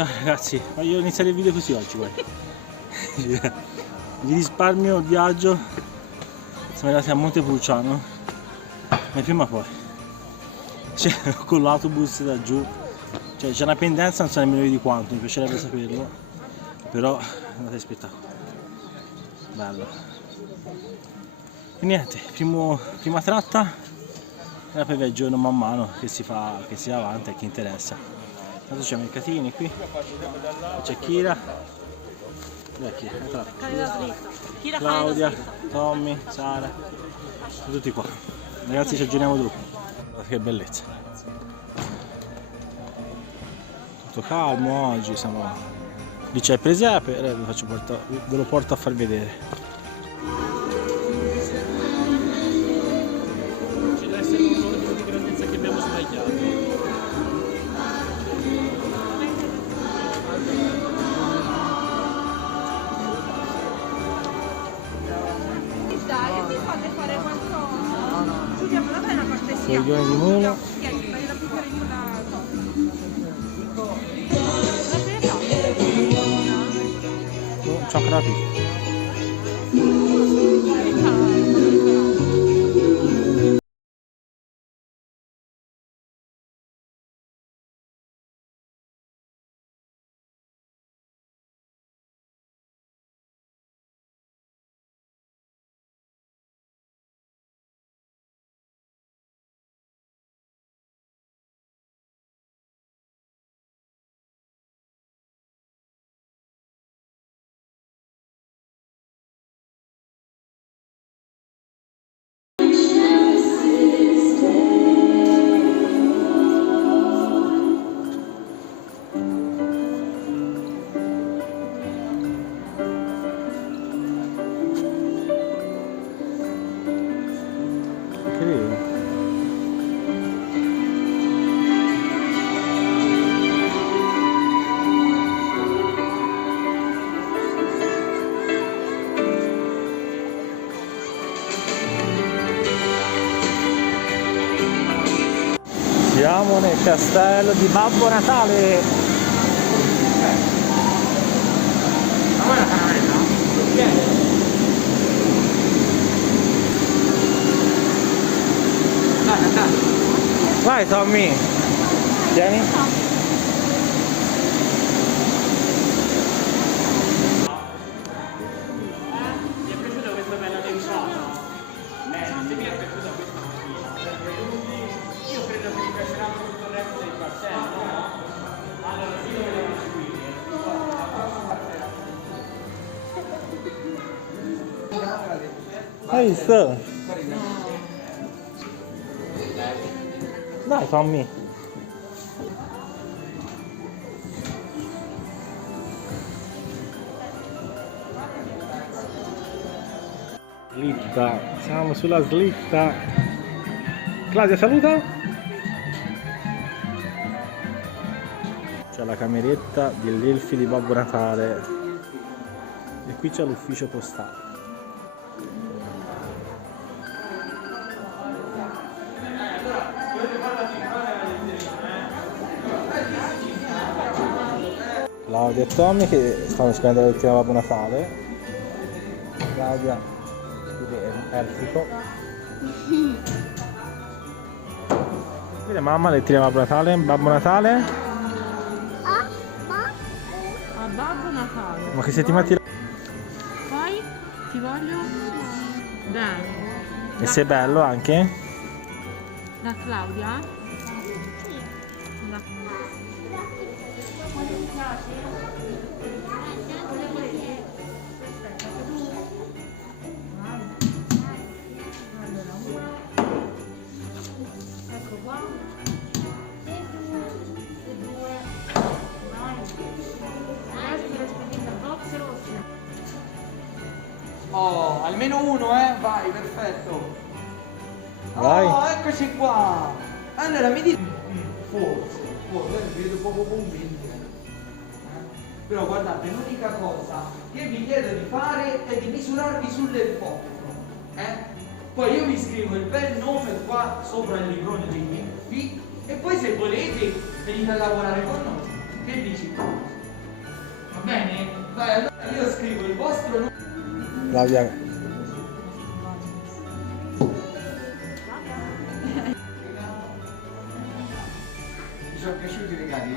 Ciao ragazzi, voglio iniziare il video così oggi, guarda. Vi risparmio il viaggio. Siamo arrivati a Montepulciano, ma prima o poi con l'autobus da giù, cioè c'è una pendenza, non so nemmeno di quanto, mi piacerebbe saperlo, però andate a spettacolo, bello. E niente, prima tratta, e poi vi aggiorno man mano che si va avanti a chi interessa. Tanto c'è mercatini qui, c'è Kira, Claudia, Tommy, Sara, sono tutti qua. Ragazzi, ci aggiorniamo dopo. Guardate che bellezza. Tutto calmo oggi, siamo lì, c'è il presepe, e ve lo porto a far vedere. Ci deve essere un ordine di grandezza che abbiamo sbagliato. Dai, mi fate fare qualcosa. Giulia, ma dai una cortesia. Coglione di mulo. Vai da buttare giù la cosa. Non ci ho capito. Siamo nel castello di Babbo Natale. Ma guarda la caramella? Dai. Vai Tommy, vieni. Mi è piaciuta questa bella delicata? Se mi è piaciuta questa mattina, io credo che mi piacerà tutto il resto del castello, no? Allora, io devo seguire. Hai visto? Dai Tommy. Slitta, siamo sulla slitta. Claudia, saluta. C'è la cameretta degli elfi di Babbo Natale e qui c'è l'ufficio postale. Claudia e Tommy che stanno scrivendo l'ultima Babbo Natale. Claudia scrive elfico. Vede mamma lettina Babbo Natale. Babbo Natale. A Babbo Natale. Ma che se ti metti Poi ti voglio bene. e sei bello anche? Da Claudia? Ecco qua. Oh, almeno uno, vai, perfetto. Vai. Oh, eccoci qua. Allora, mi dite... Forse, vedo poco convinto. Però guardate, l'unica cosa che vi chiedo di fare è di misurarvi sull'elicottero. Poi io vi scrivo il bel nome qua sopra il librone degli elfi e poi se volete venite a lavorare con noi. Che dici tu? bene? Vai, allora io scrivo il vostro nome. Claudia. Mi sono piaciuti i regali?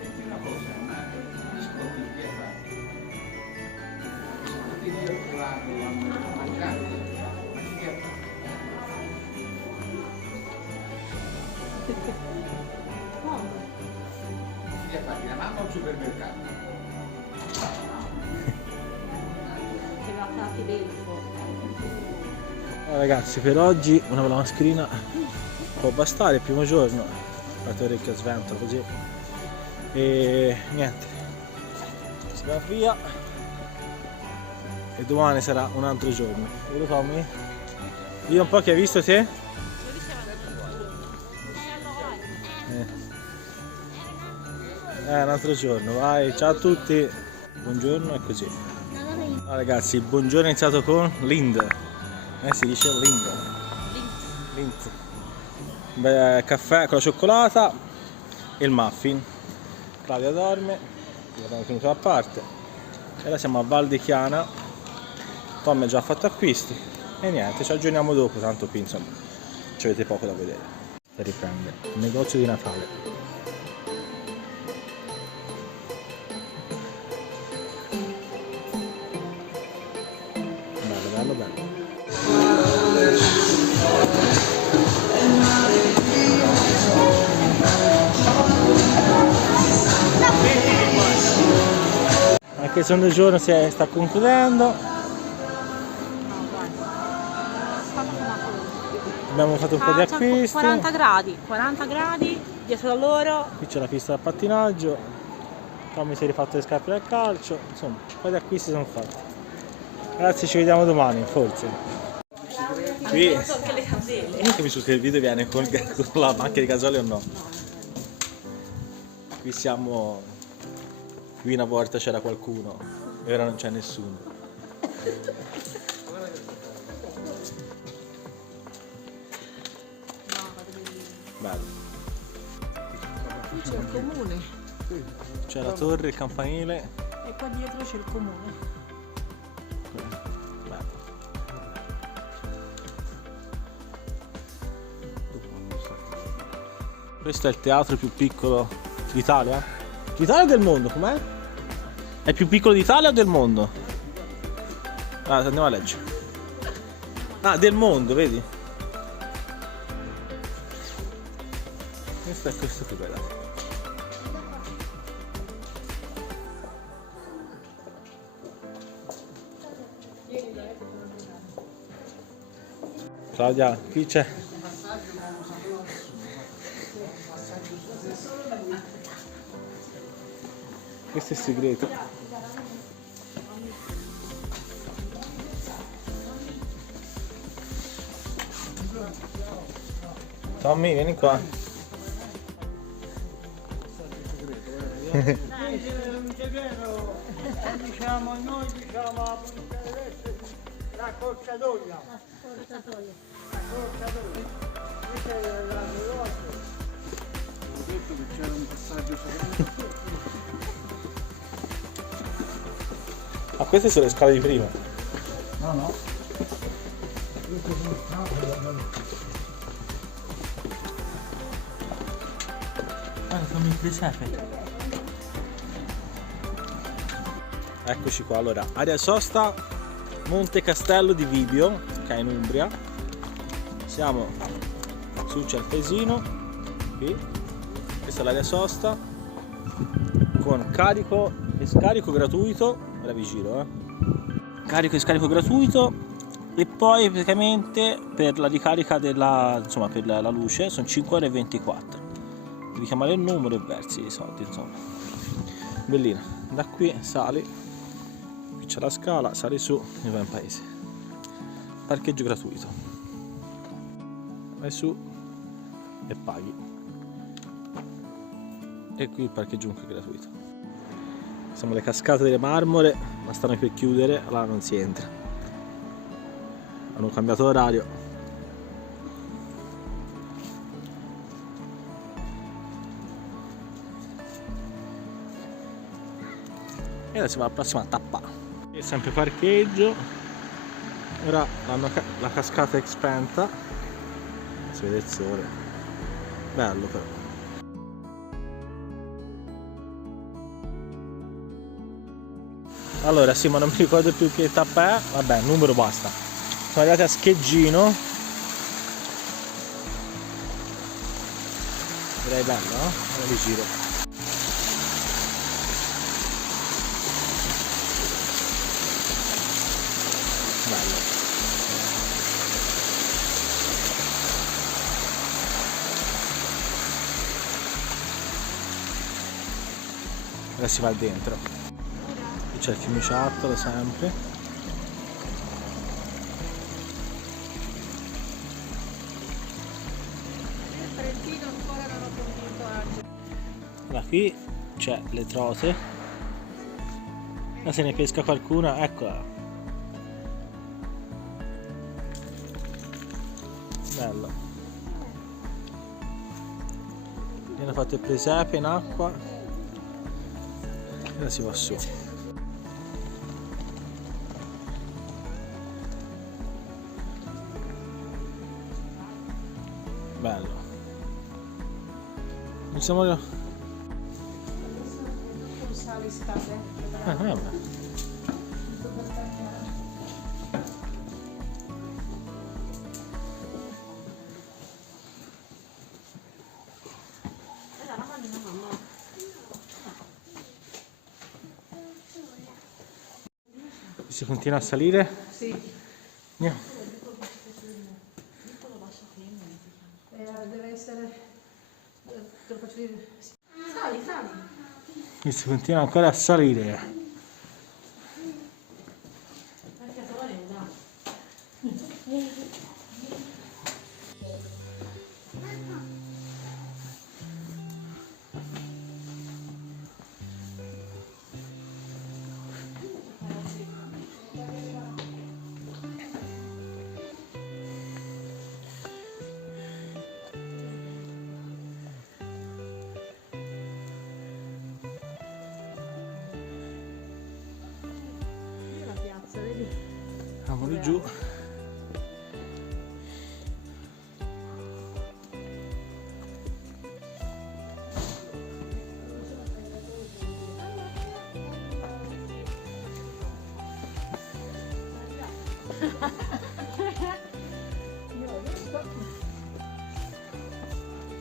Senti una cosa, biscotti che fa? Biscotti che ho trovato a mangiare. Ma che ha fatto? Che ha fatto? La mamma o il supermercato? Che va fatti dentro. Allora, ragazzi, per oggi una bella mascherina può bastare, il primo giorno, fate orecchio a svento così, e niente, si va via e domani sarà un altro giorno. Vero Tommy? Io un po' che hai visto te? Un altro giorno, vai, ciao a tutti, buongiorno e così. Allora, ragazzi, il buongiorno è iniziato con Lind, si dice Lind. Beh, caffè con la cioccolata e il muffin. Claudia dorme, l'abbiamo tenuto da parte. E ora siamo a Val di Chiana. Tom ha già fatto acquisti e niente, ci aggiorniamo dopo, tanto qui insomma ci avete poco da vedere. Per riprendere il negozio di Natale. Bello, bello, bello. Anche il secondo giorno sta concludendo. Abbiamo fatto un po' di acquisti. 40 gradi dietro da loro. Qui c'è la pista da pattinaggio. Tommy si è rifatto le scarpe da calcio. Insomma, un po' di acquisti sono fatti. Ragazzi, ci vediamo domani, forse. Qui Anche le candele. che mi su che il video viene con la macchina di gasolio o no. Qui siamo. Qui una volta c'era qualcuno e ora non c'è nessuno. Bello. Qui c'è il comune. C'è la torre, il campanile. E qua dietro c'è il comune. Bello. Questo è il teatro più piccolo d'Italia? D'Italia o del mondo? Com'è? È più piccolo d'Italia o del mondo? Ah, andiamo a leggere. Ah, del mondo, vedi? Questo è questo qui, guardate. Claudia, qui c'è. Questo è il segreto. Tommy, vieni qua. Diciamo noi diciamo la corciatoia. La corciatoia. Questa è la negozio. Ho detto che c'era un passaggio secondo. Ah, queste sono le scale di prima. No, no. Queste sono Fammi il presepe. Eccoci qua, allora, area sosta Monte Castello di Vibio, che è in Umbria. Siamo sul Cerpesino, qui. Questa è l'area sosta con carico e scarico gratuito. Ora vi giro, carico e scarico gratuito. E poi praticamente per la ricarica della, insomma, per la luce sono 5,24 €. Devi chiamare il numero e versi i soldi, insomma. Bellina. Da qui sali, qui c'è la scala, sali su e vai in paese. Parcheggio gratuito. Vai su e paghi. E qui il parcheggio comunque gratuito. Siamo alle cascate delle Marmore, ma stanno per chiudere, là non si entra. Hanno cambiato l'orario. E adesso va alla prossima tappa. E sempre parcheggio. Ora la cascata è spenta. Si vede il sole. Bello però. Allora sì, ma non mi ricordo più che tappa è. Vabbè, numero basta. Siamo arrivati a Scheggino. Direi bello, no? Ora vi giro. Bello. Ora si va dentro. Qui c'è il fiumiciattolo sempre. Trentino ancora non ho convinto Angelo. Da qui c'è le trote. Ma se ne pesca qualcuna, eccola. Bello. Mi hanno fatto il presepe in acqua. E ora si va su. Bello. Non siamo... Sali state. vabbè. Si continua a salire? Sì. Andiamo. Deve essere. Te lo faccio dire. Sali, sali. E si continua ancora a salire. La piazza, vedi? Andiamo di giù.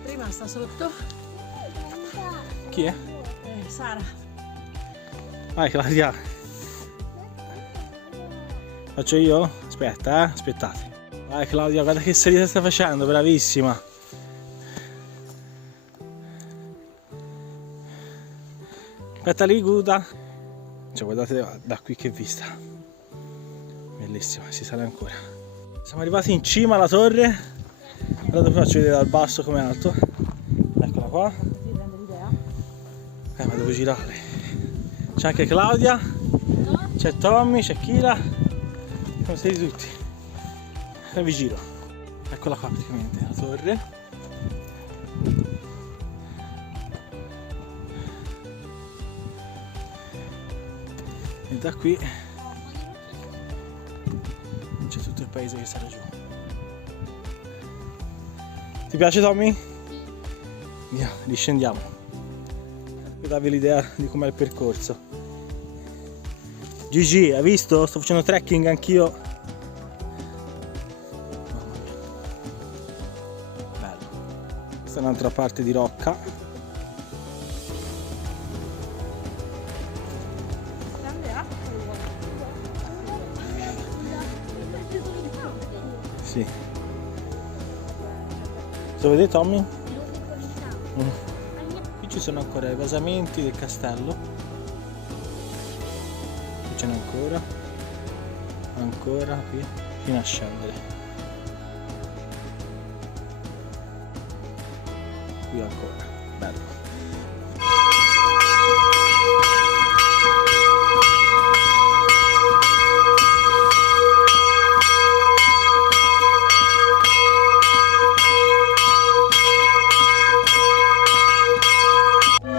Prima sta sotto. Chi è? Sara. Vai Claudia. Faccio io? Aspetta, aspettate. Vai Claudia, guarda che salita stai facendo, bravissima. Aspetta lì, Guda. Cioè, guardate da qui che vista. Bellissima, si sale ancora. Siamo arrivati in cima alla torre. Ora dopo faccio vedere dal basso com'è alto. Eccola qua. Ma devo girare. C'è anche Claudia. C'è Tommy, c'è Kira. Siamo stati tutti. E vi giro. Eccola qua praticamente la torre. E da qui c'è tutto il paese che sarà giù. Ti piace Tommy? Andiamo, riscendiamo. Per darvi l'idea di com'è il percorso. Gigi, hai visto? Sto facendo trekking anch'io. Mamma mia. Bello. Questa è un'altra parte di rocca. Grande acqua. Sì. Lo vedete Tommy? Qui ci sono ancora i basamenti del castello. Qui ce n'è ancora qui, fino a scendere. Qui ancora, bello.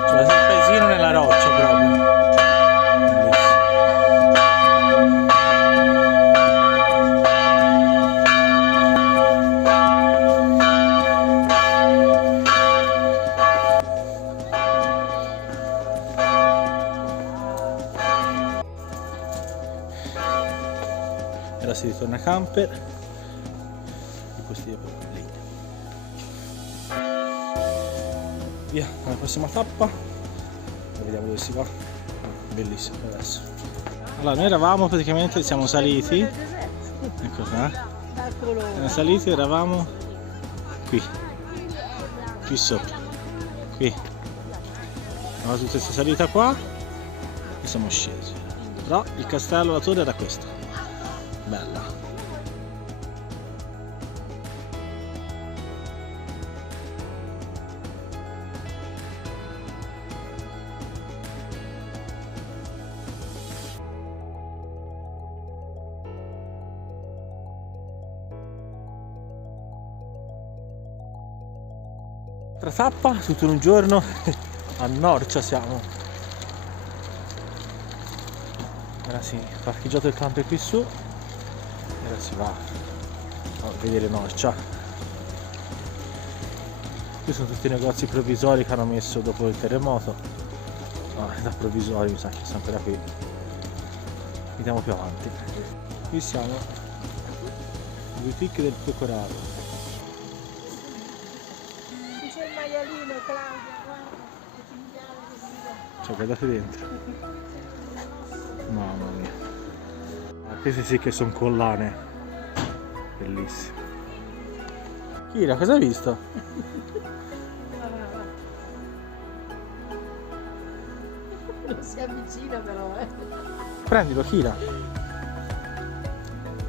C'è un paesino nella roccia proprio. Bellissimo. si ritorna a camper e questi lì. Via alla prossima tappa, vediamo dove si va. Bellissimo adesso. Allora noi eravamo praticamente, siamo saliti, ecco qua, siamo saliti, eravamo qui sopra, qui, abbiamo tutta questa salita qua e siamo scesi, però il castello, la torre era questo, bella. Altra tappa, tutto in un giorno, a Norcia siamo. Ora sì, parcheggiato il camper qui su e ora si va a vedere Norcia. Qui sono tutti i negozi provvisori che hanno messo dopo il terremoto. Da provvisori mi sa che sono ancora qui. Vediamo più avanti. Qui siamo, boutique del pecoraro. Cioè, guardate dentro. Mamma mia. Queste sì che sono collane. Bellissime. Kira, cosa hai visto? Non si avvicina però, Prendilo, Kira.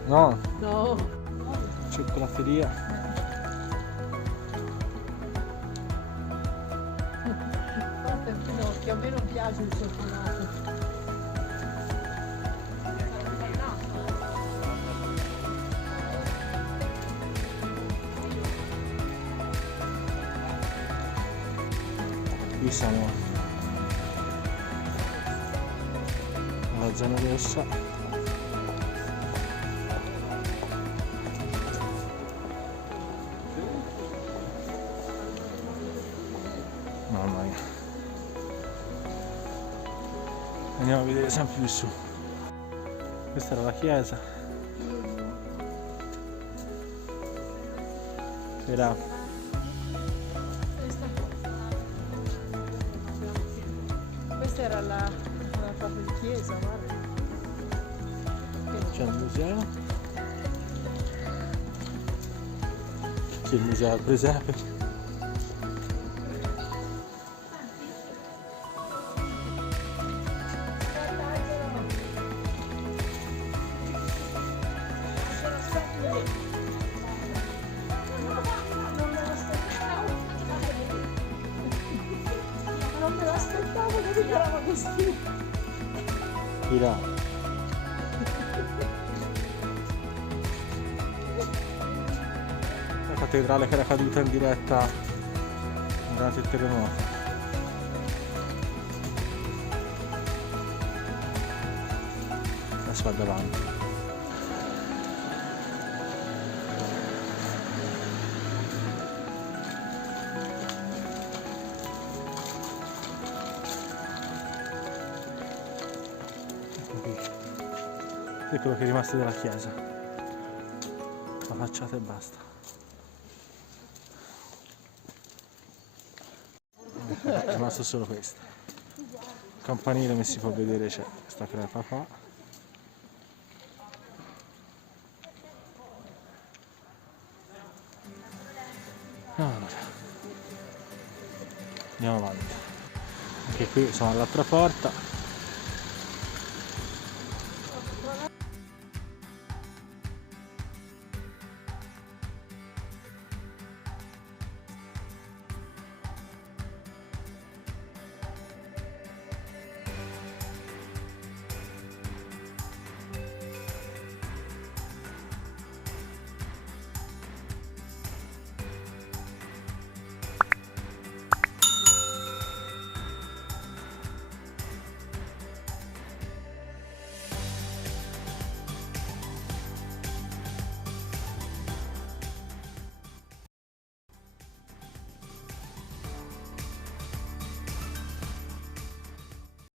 No. No. Cioccolateria. Che a me non piace il cioccolato. Qui siamo alla zona rossa. Mamma mia. Andiamo a vedere sempre più su. Questa era la chiesa. Era Questa era la propria di chiesa, guarda. c'è il museo. C'è il museo del presepe. Non me l'aspettavo che riparava così. Kira. La cattedrale che era caduta in diretta durante il terremoto. Adesso vado avanti. È quello che è rimasto della chiesa, la facciata e basta. È rimasto solo questo. Il campanile, come si può vedere, c'è questa crepa qua. Allora, andiamo avanti. Anche qui sono all'altra porta.